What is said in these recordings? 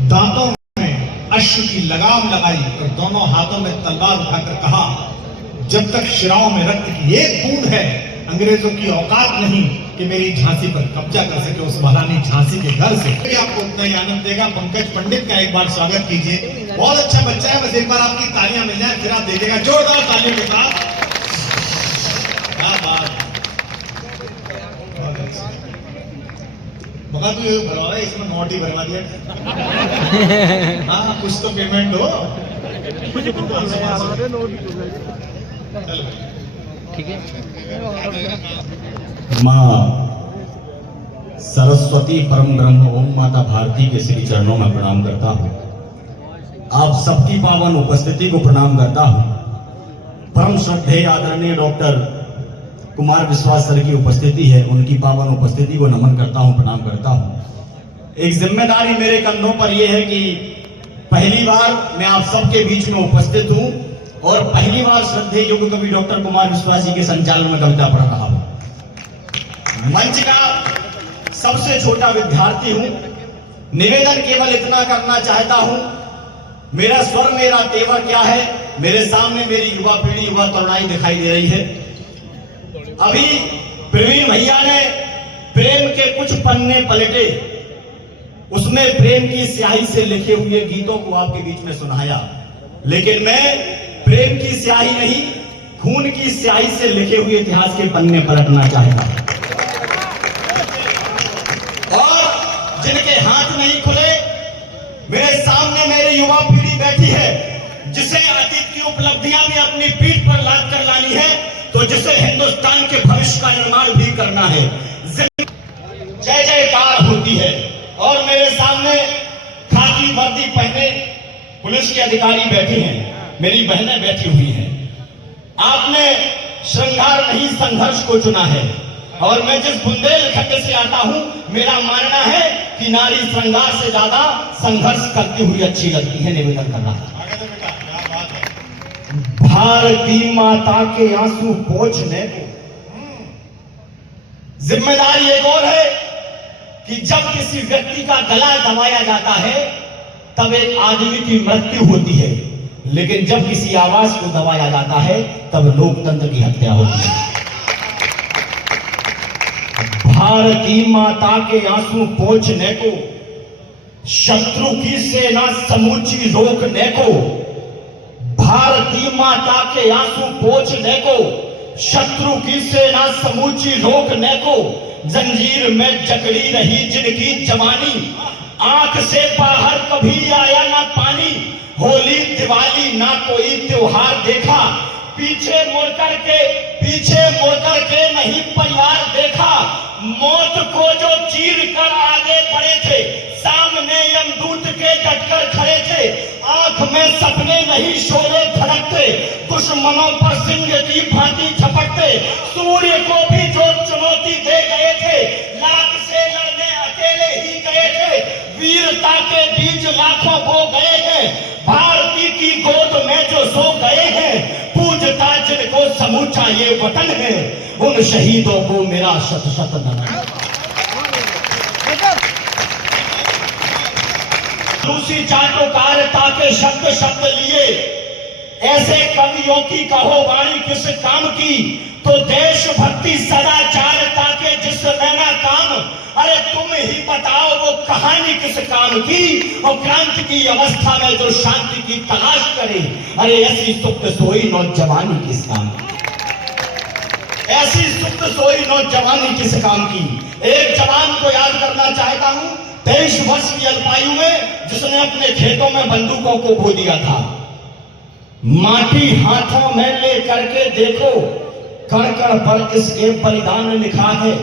दांतों में अश्रु की लगाम लगाई और दोनों हाथों में तलवार उठाकर कहा, जब तक शिराओं में रक्त की एक बूंद है, अंग्रेजों की औकात नहीं कि मेरी झांसी पर कब्जा कर सके उस महारानी झांसी के घर से। आपको उतना ही आनंद देगा। पंकज पंडित का एक बार स्वागत कीजिए। बहुत अच्छा बच्चा है, बस एक बार आपकी तालियां मिल जाए फिर आप देखिएगा जोरदार तालियों के साथ। मगर तू भरवा इसमें नोट ही भरवा दिया। हाँ कुछ तो पेमेंट हो। ठीक है। माँ सरस्वती परम ब्रह्म ओम माता भारती के श्री चरणों में प्रणाम करता हूँ। आप सबकी पावन उपस्थिति को प्रणाम करता हूँ। परम श्रद्धेय आदरणीय डॉक्टर कुमार विश्वास सर की उपस्थिति है, उनकी पावन उपस्थिति को नमन करता हूँ, प्रणाम करता हूँ। एक जिम्मेदारी मेरे कंधों पर यह है कि पहली बार मैं आप सबके बीच में उपस्थित हूँ और पहली बार श्रद्धेय युग कवि डॉक्टर कुमार विश्वास जी के संचालन में कविता पढ़ रहा हूँ। मंच का सबसे छोटा विद्यार्थी हूँ। निवेदन केवल इतना करना चाहता हूँ, मेरा स्वर मेरा तेवर क्या है। मेरे सामने मेरी युवा पीढ़ी युवा तरुणाई दिखाई दे रही है। अभी प्रवीण भैया ने प्रेम के कुछ पन्ने पलटे, उसमें प्रेम की स्याही से लिखे हुए गीतों को आपके बीच में सुनाया, लेकिन मैं प्रेम की स्याही नहीं, खून की स्याही से लिखे हुए इतिहास के पन्ने पलटना चाहता हूं। और जिनके हाथ नहीं खुले, मेरे सामने मेरी युवा पीढ़ी बैठी है, जिसे अतीत की उपलब्धियां भी अपनी पीठ पर लाद कर लानी है, तो जिसे हिंदुस्तान के भविष्य का निर्माण भी करना है। जय जयकार होती है। और मेरे सामने खाकी वर्दी पहने पुलिस के अधिकारी बैठे हैं, मेरी बहनें बैठी हुई हैं। आपने श्रृंगार नहीं संघर्ष को चुना है, और मैं जिस बुंदेलखंड से आता हूं, मेरा मानना है कि नारी श्रृंगार से ज्यादा संघर्ष करती हुई अच्छी लगती है। निवेदन करना, भारती माता के आंसू पोंछने को। जिम्मेदारी एक और है कि जब किसी व्यक्ति का गला दबाया जाता है तब एक आदमी की मृत्यु होती है, लेकिन जब किसी आवाज को दबाया जाता है तब लोकतंत्र की हत्या होती है। भारती माता के आंसू पोंछने को, शत्रु की सेना समूची रोकने को, भारती माता के आंसू पोंछने को, शत्रु की सेना समूची रोकने को, जंजीर में जकड़ी रही जिनकी जवानी, आंख से बाहर कभी आया ना पानी, होली दिवाली ना कोई त्योहार देखा, पीछे मुड़ करके नहीं परिवार देखा, मौत को जो चीर कर आगे बढ़े थे, सामने यमदूत के डटकर खड़े थे, आंख में सपने नहीं शोले धड़कते, दुश्मनों पर सिंह की भांति झपटते, सूर्य को भी जो चुनौती दे गए थे, लाख से लड़ने अकेले ही गए थे, वीरता के बीज लाखों बो गए हैं, भारती की गोद में जो सो गए हैं, पूजता जिनको समूचा ये वतन है, उन शहीदों को मेरा शत शत नमन। दूसरी चाटुकारिता के शब्द शब्द लिए, ऐसे कवियों की कहो वाणी किस काम की, तो देशभक्ति सदाचारता के जिस नैना काम, अरे तुम ही बताओ वो कहानी किस काम की, और क्रांति की अवस्था में जो शांति की तलाश करे, अरे ऐसी सुप्त सोई नौजवानी किस काम की, ऐसी सुप्त सोई नौजवानी किस काम की। एक जवान को याद करना चाहता हूं, 23 वर्ष की अल्पायु में, जिसने अपने खेतों में बंदूकों को बो दिया था। माटी हाथों में ले करके देखो, कण कण पर इसके बलिदान लिखा है।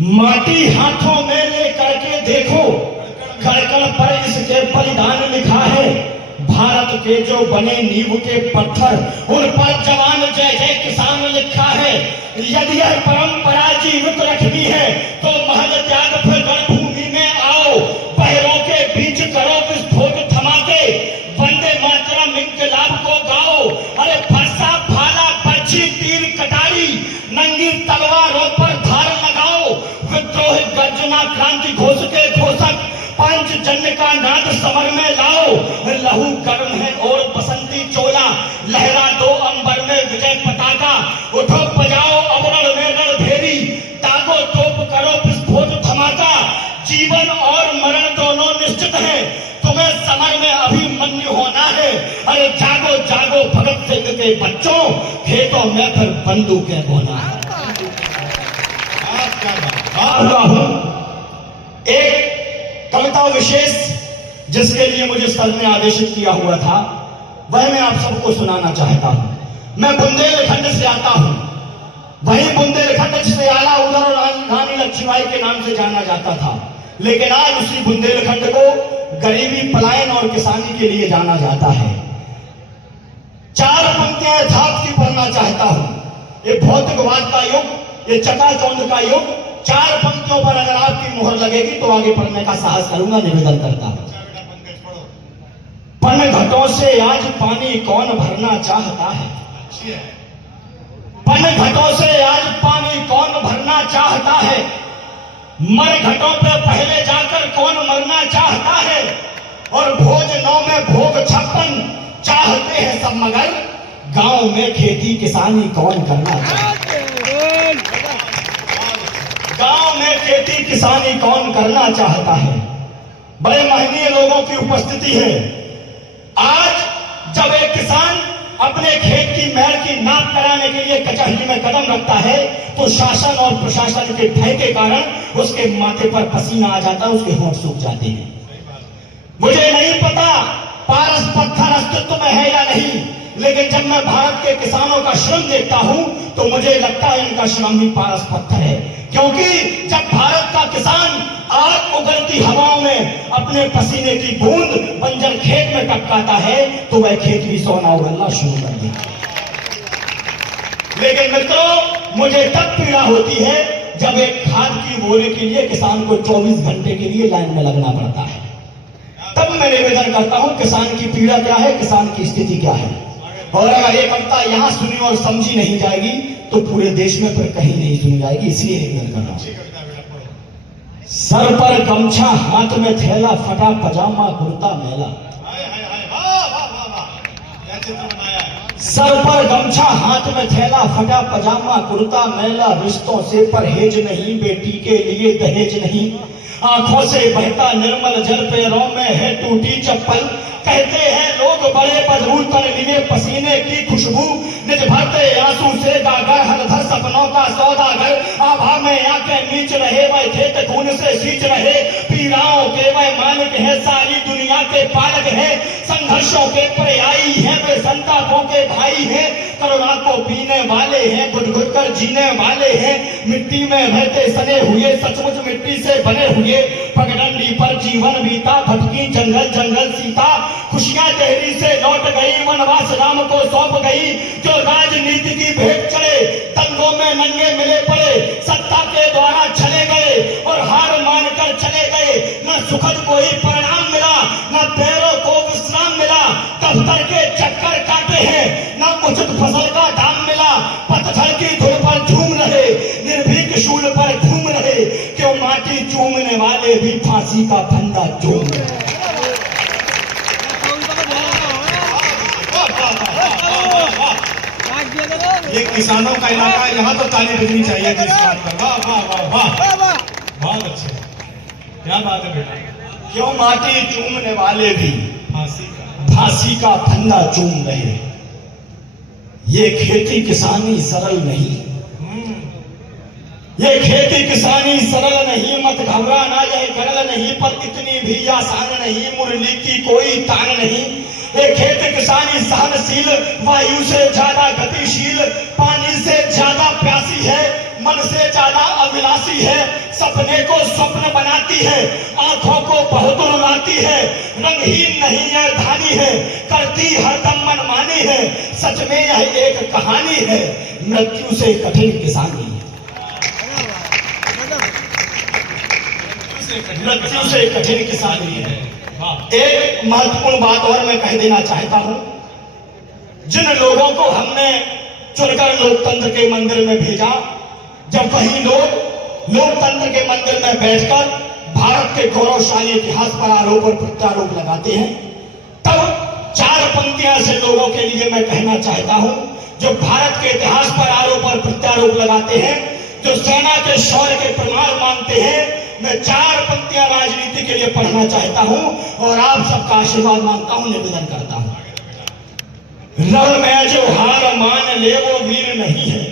माटी हाथों में ले करके देखो, कण कण पर इसके बलिदान लिखा है। भारत के जो बने नींव के पत्थर, उन पर जवान जय जय किसान लिखा है। यदि यह परंपरा जीवित रखनी है तो महल त्याग फिर रणभूमि में आओ, पैरों के बीच करो विस्फोट धमाके, वंदे मातरम इंकलाब को गाओ, अरे फरसा भाला पर्ची तीर कटारी, नंगी तलवारों पर धार लगाओ, विद्रोह गर्जना क्रांति घोष के घोषक, पंच जन का नाद समर में लाओ, लहू गर्म है और बसंती चोला, लहरा दो अंबर में विजय पताका, उठो बजाओ अवरण में रणभेरी, दागो तोप करो विस्फोट धमाका, जीवन और मरण दोनों निश्चित है, तुम्हें समर में अभिमन्यु होना है। अरे जागो जागो भगत सिंह के बच्चों, खेतों में फिर बंदूकें बोना है। एक कविता विशेष जिसके लिए मुझे सर ने आदेशित किया हुआ था, वह मैं आप सबको सुनाना चाहता हूं। मैं बुंदेलखंड से आता हूं, वही बुंदेलखंड जिसे आला उदर और रानी लक्ष्मीबाई के नाम से जाना जाता था, लेकिन आज उसी बुंदेलखंड को गरीबी, पलायन और किसानी के लिए जाना जाता है। 4 पंक्तियां यथार्थ की पढ़ना चाहता हूं। ये भौतिकवाद का युग, ये चकाचौंध का युग, 4 पंक्तियों पर अगर आपकी मोहर लगेगी तो आगे पढ़ने का साहस करूंगा, निवेदन करता हूं। पन घटों से आज पानी कौन भरना चाहता है, पन घटों से आज पानी कौन भरना चाहता है, मर घटों पे पहले जाकर कौन मरना चाहता है, और भोज 9 में भोग 56 चाहते हैं सब, मगर गांव में खेती किसानी कौन करना चाहता है, गांव में खेती किसानी कौन करना चाहता है। बड़े महनीय लोगों की उपस्थिति है। आज जब एक किसान अपने खेत की मेड़ की नाप कराने के लिए कचहरी में कदम रखता है तो शासन और प्रशासन के भय के कारण उसके माथे पर पसीना आ जाता है, उसके होंठ सूख जाते हैं। मुझे नहीं पता पारस पत्थर अस्तित्व में है या नहीं, लेकिन जब मैं भारत के किसानों का श्रम देखता हूं तो मुझे लगता है इनका श्रम ही पारस पत्थर है, क्योंकि जब भारत का किसान आग उगलती हवाओं में अपने पसीने की बूंद बंजर खेत में टपकाता है तो वह खेत भी सोना उगलना शुरू कर देता है। लेकिन मित्रों, मुझे तब पीड़ा होती है जब एक खाद की बोरे के लिए किसान को 24 घंटे के लिए लाइन में लगना पड़ता है। तब मैं निवेदन करता हूं, किसान की पीड़ा क्या है, किसान की स्थिति क्या है। और अगर ये कविता यहां सुनी और समझी नहीं जाएगी तो पूरे देश में फिर कहीं नहीं सुनी जाएगी, इसलिए निवेदन कर रहा हूं। सर पर गमछा, हाथ में थैला, फटा पजामा, कुर्ता मैला, सर पर गमछा, हाथ में थैला, फटा पजामा, कुर्ता मैला, रिश्तों से परहेज नहीं, बेटी के लिए दहेज नहीं, आंखों से बहता निर्मल जल, पैरों में है टूटी चप्पल, कहते हैं लोग बड़े मजबूत कर लिए पसीने की खुशबू, निज भरते आंसू से गागर, हरधर सपनों का सौदागर, आभा में आंखें नीच रहे, वह खेत खून से सींच रहे, पीड़ाओं के वह मालिक है, सारी दुनिया के पालक है, संघर्षों के पर्यायी है, वे संतापों के भाई है, करुणा को पीने वाले हैं, घुट घुट कर जीने वाले हैं, मिट्टी में रहते सने हुए, सचमुच मिट्टी से बने हुए, पगडंडी पर जीवन बीता, भटकी जंगल जंगल सीता, खुशियां देहरी से लौट गई, वनवास राम को सौंप गई, जो राजनीति की भेंट चढ़े, दंगों में नंगे मिले पड़े, सत्ता के द्वारा चले गए और हार मानकर चले गए, न सुखद कोई परिणाम मिला, न पैरों को विश्राम मिला, दफ्तर के चक्कर काटे हैं, न उचित फसल का दाम मिला, पतझड़ की धुन पर झूम रहे, निर्भीक शूल पर घूम रहे, क्यों माटी चूमने वाले भी फांसी का फंदा चूम रहे। ये किसानों का इलाका है, यहाँ तो ताली बजनी चाहिए थी इस बात पर। वाह वाह वाह वाह, बहुत अच्छे, क्या बात है बेटा। क्यों माटी चूमने वाले भी फांसी का फंदा चूम रहे। ये खेती किसानी सरल नहीं, ये खेती किसानी सरल नहीं, मत घबराना यह गरल नहीं, पर इतनी भी आसान नहीं, मुरली की कोई तान नहीं। ये खेत किसानी सहनशील, वायु से ज्यादा गतिशील, पानी से ज्यादा प्यासी है, मन से ज्यादा अभिलाषी है, सपने को स्वप्न बनाती है, आंखों को बहुत रुलाती है, रंगहीन नहीं है धानी है, करती हरदम मनमानी है, सच में यह एक कहानी है, मृत्यु से कठिन किसानी है, मृत्यु से कठिन किसानी है। एक महत्वपूर्ण बात और मैं कह देना चाहता हूं, जिन लोगों को हमने चुनकर लोकतंत्र के मंदिर में भेजा, जब वही लोग लोकतंत्र के मंदिर में बैठकर भारत के गौरवशाली इतिहास पर आरोप और प्रत्यारोप लगाते हैं, तब चार पंक्तियां से लोगों के लिए मैं कहना चाहता हूं, जो भारत के इतिहास पर आरोप और प्रत्यारोप लगाते हैं, जो सेना के शौर्य के प्रमाण मानते हैं, मैं चार पंक्तियां राजनीति के लिए पढ़ना चाहता हूं और आप सबका आशीर्वाद मांगता हूं, निवेदन करता हूं। रण में जो हार मान ले वो वीर नहीं है,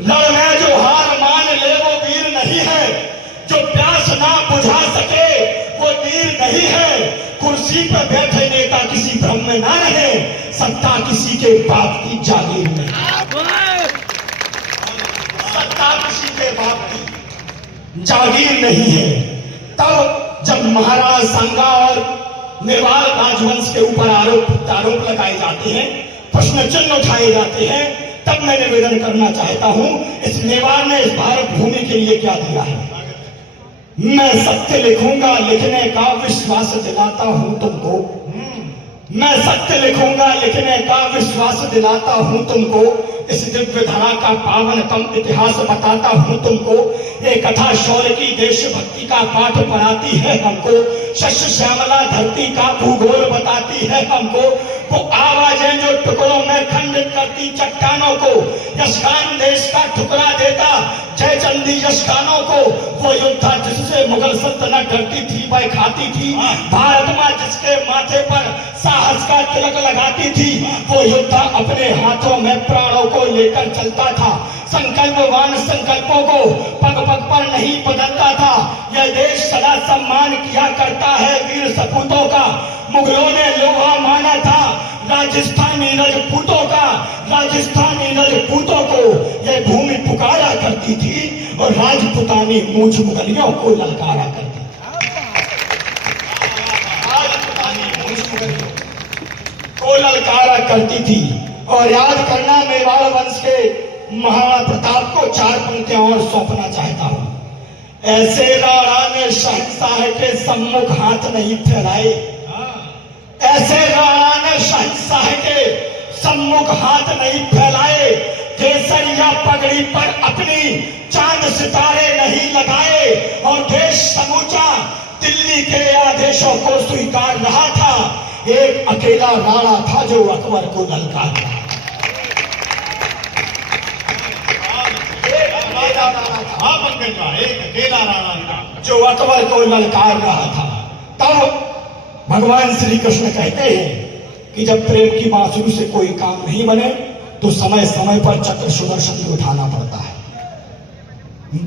रण में जो हार मान ले वो वीर नहीं है, जो प्यास ना बुझा सके वो वीर नहीं है, कुर्सी पर बैठे नेता किसी भ्रम में ना रहे, सत्ता किसी के बाप की जागीर नहीं, सत्ता किसी के बाप की जागीर नहीं है। तब जब महाराणा सांगा और मेवाड़ राजवंश के ऊपर आरोप प्रत्यारोप लगाए जाते हैं, प्रश्न चिन्ह उठाए जाते हैं, तब मैं निवेदन करना चाहता हूं, इस मेवाड़ ने इस भारत भूमि के लिए क्या दिया है। मैं सत्य लिखूंगा, लिखने का विश्वास दिलाता हूं तुमको, मैं सत्य लिखूंगा, लिखने का विश्वास दिलाता हूं तुमको, इस दिव्य धरा का पावनतम इतिहास बताता हूं तुमको, ये कथा शौर्य की देशभक्ति का पाठ पढ़ाती है हमको, शस्य श्यामला धरती का भूगोल बताती है हमको, वो आवाजें जो टुकड़ों में खंडित करती चट्टानों को, यशगान देश का ठुकरा देता जय चंदी यशगानों को, वो योद्धा जिससे मुगल सल्तनत डरती थी वह खाती थी, भारत मां जिसके माथे पर साहस का तिलक लगाती थी, वो योद्धा अपने हाथों में प्राणों को लेकर चलता था, संकल्पवान संकल्पों को पग पग पर नहीं बदलता था, यह देश सदा सम्मान किया करता है वीर सपूतों का, मुगलों ने लोहा माना था राजस्थानी राजपूतों का, राजस्थानी राजपूतों को यह भूमि पुकारा करती थी और राजपुतानी मूछ मुगलियों को ललकारा करती थी, राजपुतानी मूछ मुगलियों को ललकारा करती थी। और याद करना, मेवाड़ वंश के महाराणा प्रताप को चार पंक्तियां और सौंपना चाहता हूं। ऐसे राणा ने शहंशाह के सम्मुख हाथ नहीं फैलाए, ऐसे राणा ने शहंशाह के सम्मुख हाथ नहीं फैलाए, केसरिया पगड़ी पर अपनी चांद सितारे नहीं लगाए, और देश समूचा दिल्ली के आदेशों को स्वीकार रहा था, एक अकेला राणा था जो अकबर को ललकार रहा था, एक अकेला राणा था जो अकबर को ललकार रहा था। तब भगवान श्री कृष्ण कहते हैं कि जब प्रेम की बांसुरी से कोई काम नहीं बने तो समय समय पर चक्र सुदर्शन भी उठाना पड़ता है।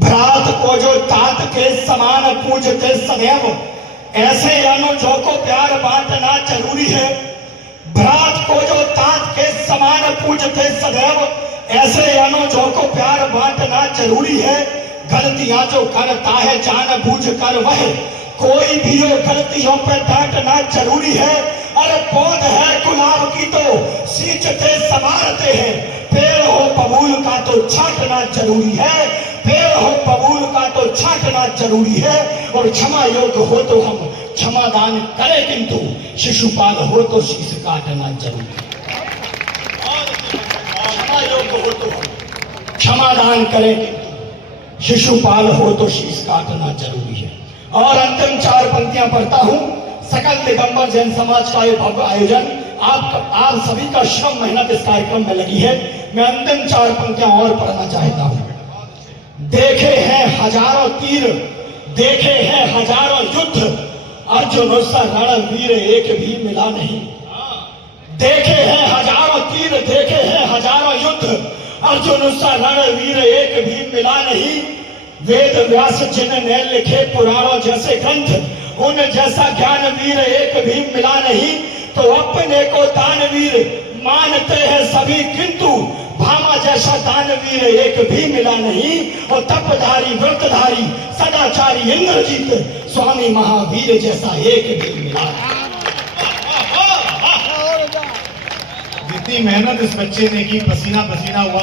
भ्रात को जो तात के समान पूजते सदैव, ऐसे अनुजों को प्यार बांटना जरूरी है। भ्रात को जो तात के समान पूजते सदैव, ऐसे अनुजों को प्यार बांटना जरूरी है। गलतियां जो करता है जानबूझ कर वह, कोई भी हो गलतियों पर डांटना जरूरी है। अरे पौध है गुलाब की तो सींचते संवारते हैं, पेड़ हो बबूल का तो छांटना जरूरी है, पेड़ हो बबूल का तो छांटना जरूरी है। और क्षमा योग्य हो तो हम क्षमा दान करें, किंतु शिशुपाल हो तो शीश काटना जरूरी है। क्षमा योग्य हो तो हम क्षमा दान करें, किंतु शिशुपाल हो तो शीश काटना जरूरी है। और अंतिम चार पंक्तियां पढ़ता हूं। सकल दिगंबर जैन समाज का ये भव्य आयोजन, आप सभी का श्रम मेहनत इस कार्यक्रम में लगी है। मैं अंतिम चार पंक्तियां और पढ़ना चाहता हूं। देखे हैं हजारों तीर, देखे हैं हजारों युद्ध, अर्जुन सा रणवीर एक भी मिला नहीं। देखे हैं हजारों तीर, देखे हैं हजारों युद्ध, अर्जुन सा रणवीर एक भी मिला नहीं। वेद व्यास जिनने लिखे पुराणों जैसे ग्रंथ, उन जैसा ज्ञानवीर एक भी मिला नहीं। तो अपने को दानवीर मानते हैं सभी, किंतु भामा जैसा दानवीर एक भी मिला नहीं। और तपधारी व्रतधारी सदाचारी इंद्रजीत, स्वामी महावीर जैसा एक भी मिला नहीं। जितनी मेहनत इस बच्चे ने की, पसीना पसीना हुआ।